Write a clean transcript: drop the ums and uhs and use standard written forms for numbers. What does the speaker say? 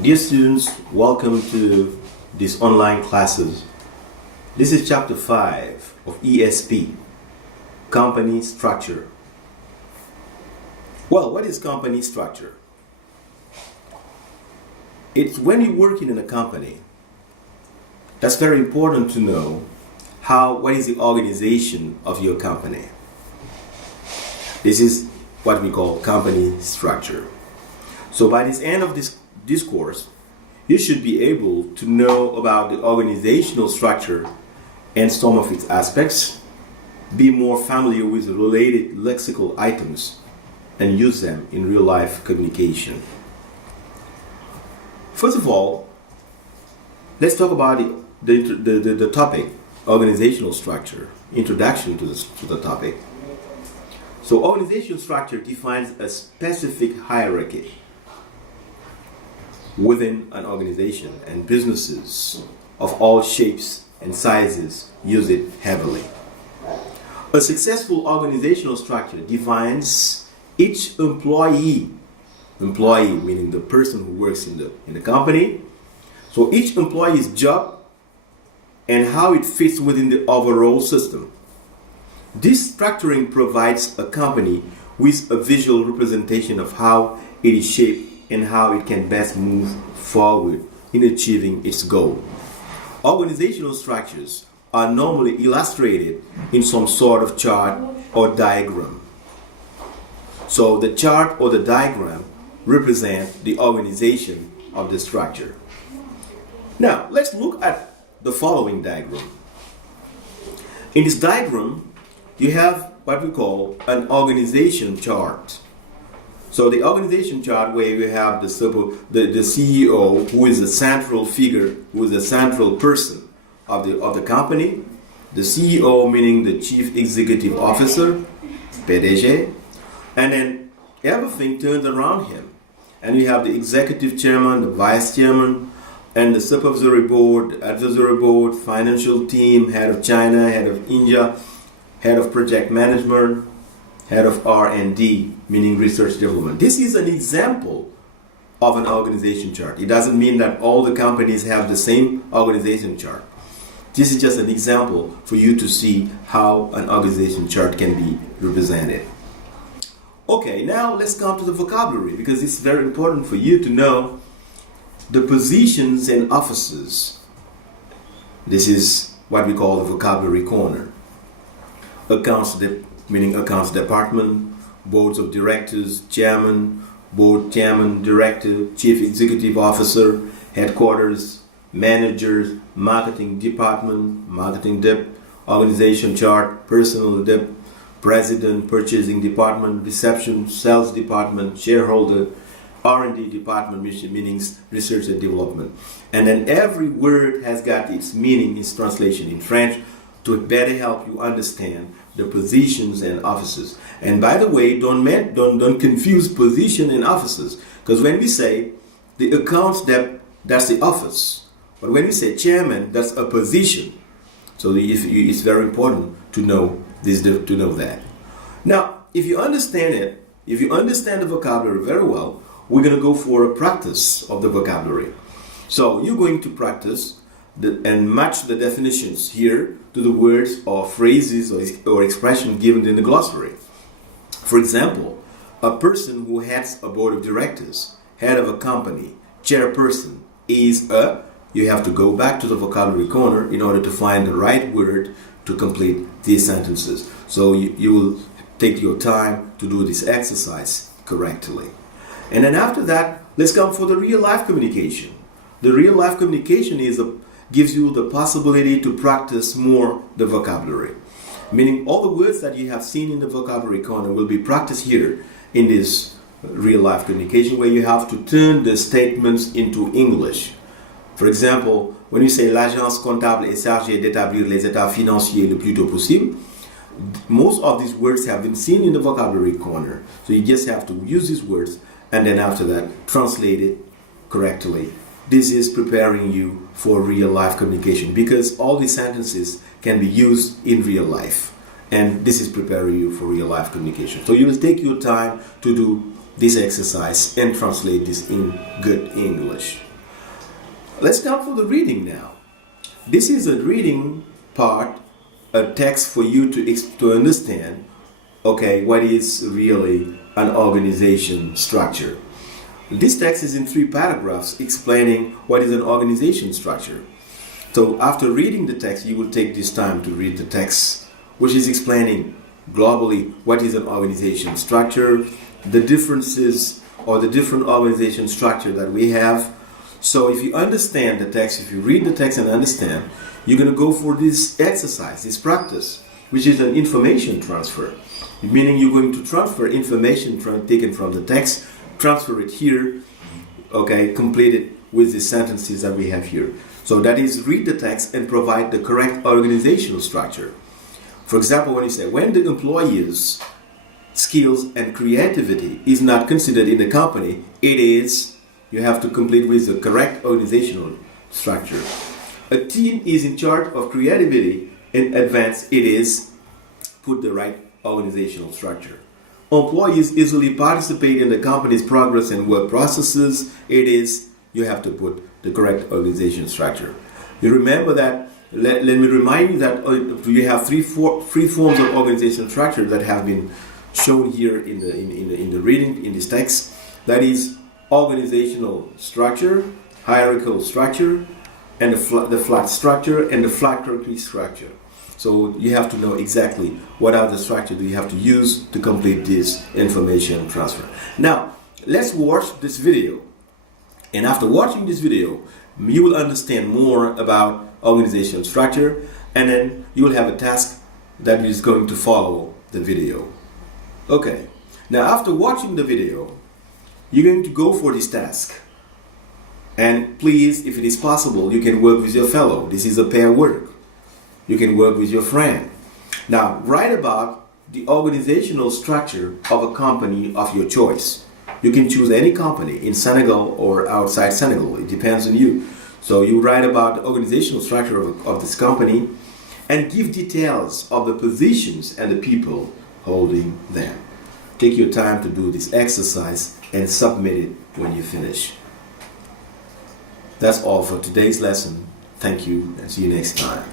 Dear students, welcome to these online classes. This is chapter 5 of ESP, Company Structure. Well, what is company structure? It's when you're working in a company, that's very important to know what is the organization of your company. This is what we call company structure. So by the end of this course, you should be able to know about the organizational structure and some of its aspects, be more familiar with the related lexical items, and use them in real-life communication. First of all, let's talk about the topic, organizational structure, introduction to the topic. So organizational structure defines a specific hierarchy within an organization, and businesses of all shapes and sizes use it heavily. A successful organizational structure defines each employee meaning the person who works in the company, so each employee's job and how it fits within the overall system. This structuring provides a company with a visual representation of how it is shaped and how it can best move forward in achieving its goal. Organizational structures are normally illustrated in some sort of chart or diagram. So the chart or the diagram represent the organization of the structure. Now, let's look at the following diagram. In this diagram, you have what we call an organization chart. So the organization chart, where you have the CEO, who is the central figure, who is the central person of the company. The CEO meaning the Chief Executive Officer, PDG, and then everything turns around him. And you have the executive chairman, the vice chairman, and the supervisory board, advisory board, financial team, head of China, head of India, head of project management, head of R&D, meaning research development. This is an example of an organization chart. It doesn't mean that all the companies have the same organization chart. This is just an example for you to see how an organization chart can be represented. Okay, now let's come to the vocabulary, because it's very important for you to know the positions and offices. This is what we call the vocabulary corner. Meaning accounts department, boards of directors, chairman, board chairman, director, chief executive officer, headquarters, managers, marketing department, marketing dep, organization chart, personal dep, president, purchasing department, reception, sales department, shareholder, R&D department, meaning research and development. And then every word has got its meaning, its translation in French, to better help you understand the positions and offices. And by the way, don't confuse position and offices, because when we say the accounts that's the office, but when we say chairman, that's a position. So it's very important to know this, to know that. Now, if you understand it, if you understand the vocabulary very well, we're going to go for a practice of the vocabulary. So you're going to practice and match the definitions here to the words or phrases or expression given in the glossary. For example, a person who heads a board of directors, head of a company, chairperson is a. You have to go back to the vocabulary corner in order to find the right word to complete these sentences. So you will take your time to do this exercise correctly. And then after that, let's come for the real-life communication. The real-life communication gives you the possibility to practice more the vocabulary. Meaning all the words that you have seen in the vocabulary corner will be practiced here in this real-life communication, where you have to turn the statements into English. For example, when you say l'agence comptable est chargée d'établir les états financiers le plus tôt possible, most of these words have been seen in the vocabulary corner. So you just have to use these words and then after that translate it correctly. This is preparing you for real-life communication, because all these sentences can be used in real life, and this is preparing you for real-life communication. So you will take your time to do this exercise and translate this in good English. Let's start for the reading now. This is a reading part, a text for you to understand, okay, what is really an organization structure. This text is in 3 paragraphs explaining what is an organization structure. So after reading the text, you will take this time to read the text, which is explaining globally what is an organization structure, the differences or the different organization structure that we have. So if you understand the text, if you read the text and understand, you're going to go for this exercise, this practice, which is an information transfer. Meaning you're going to transfer information taken from the text, transfer it here, okay, complete it with the sentences that we have here. So that is, read the text and provide the correct organizational structure. For example, when you say, when the employee's skills and creativity is not considered in the company, it is, you have to complete with the correct organizational structure. A team is in charge of creativity in advance, it is, put the right organizational structure. Employees easily participate in the company's progress and work processes, it is, you have to put the correct organization structure. You remember that, let me remind you that you have three forms of organizational structure that have been shown here in the reading, in this text. That is organizational structure, hierarchical structure, and the flat structure and the flat structure. So you have to know exactly what are the structures you have to use to complete this information transfer. Now, let's watch this video. And after watching this video, you will understand more about organizational structure, and then you will have a task that is going to follow the video. Okay, now after watching the video, you're going to go for this task. And please, if it is possible, you can work with your fellow. This is a pair work. You can work with your friend. Now, write about the organizational structure of a company of your choice. You can choose any company in Senegal or outside Senegal. It depends on you. So you write about the organizational structure of this company and give details of the positions and the people holding them. Take your time to do this exercise and submit it when you finish. That's all for today's lesson. Thank you and see you next time.